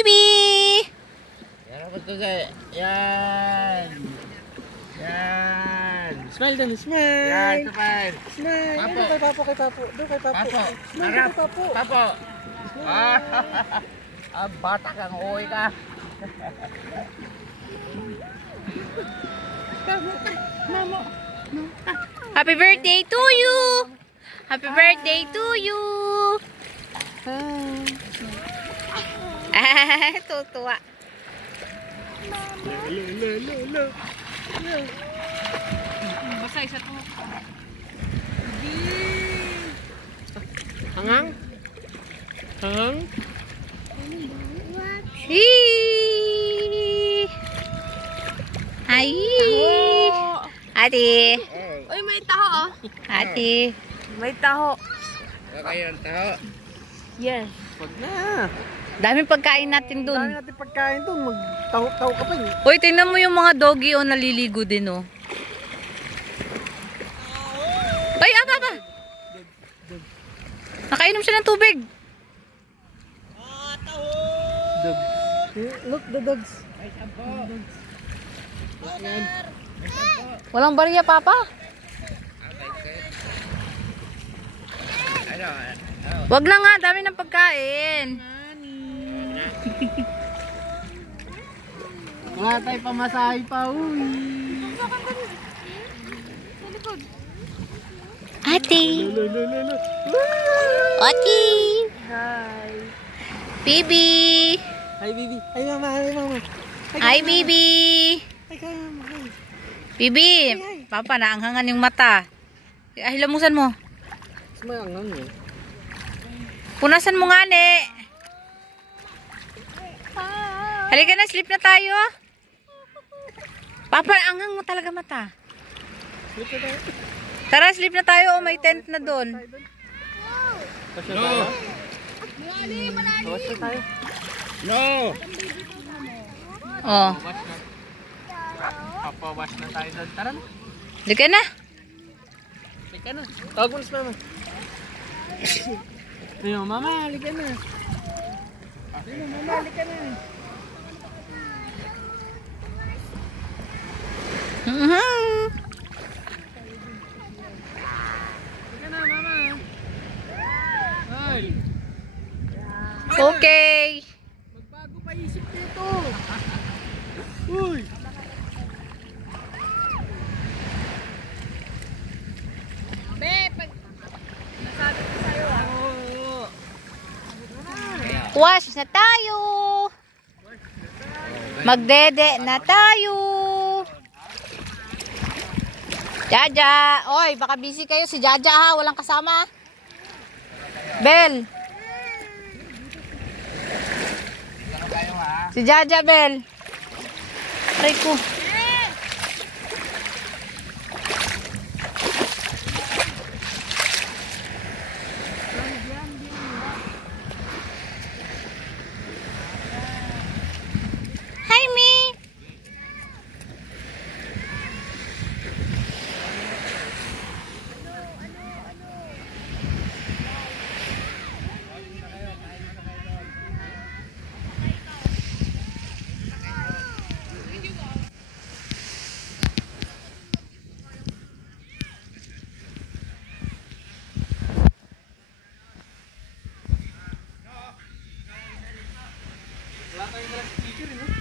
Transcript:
baby! Yan! Yan! Smile din, smile! Yan, smile! Smile! Papo. Doon kay Papo, kay Papo. Doon kay Papo. Papo! Smile Harap! kay Papo. Papo! Bata kang uwi ka! Happy birthday to you! Happy birthday to you! Ah, tutuwa. Basta isa to. Hangang? Hangang? Hi! Ate! Uy, may taho, oh. Ate! May taho. Kayo ang tao. Yes. Wag na. Daming pagkain natin Dami dun. natin pagkain doon. Magtaho-taho ka pa eh. Uy, tingnan mo yung mga doggy o naliligo din oh. Ay, apa. Nakainom siya ng tubig. Dogs. Look, the dogs. Walang bariya, papa. Wag na nga, dami ng pagkain. Wala tayong pamasahe pa. Uy. Ate. Lolo. Ate. Hi. Bibi. Hi, baby. Hi, mama. Hi, mama. Hi, Bibi. Hi, mama. Hi. Bibi. Papa, naanghangan yung mata. Ay, lamusan mo. Smile ang lang eh. Punasan mo nga, ne. Halika na, sleep na tayo. Papa, anghang mo talaga mata. Tara, sleep na tayo. May tent na doon. Pasya tayo? Pasya tayo? No! Oh. Papawash na tayo doon. Tara na. Halika na. Halika na. Tawag mo na si mama. Ayun, mama, halika na. Ayun, mama, halika na. Halika na, mama. Ay. Okay. Magbago pa isip dito. Uy. Wash na tayo. Magdede na tayo. Jaja. Oy, baka busy kayo. Si Jaja ha. Walang kasama. Bel. Si Jaja, Bel. Aray ko. Hi, Mi. Wala tayong speaker, eh, no?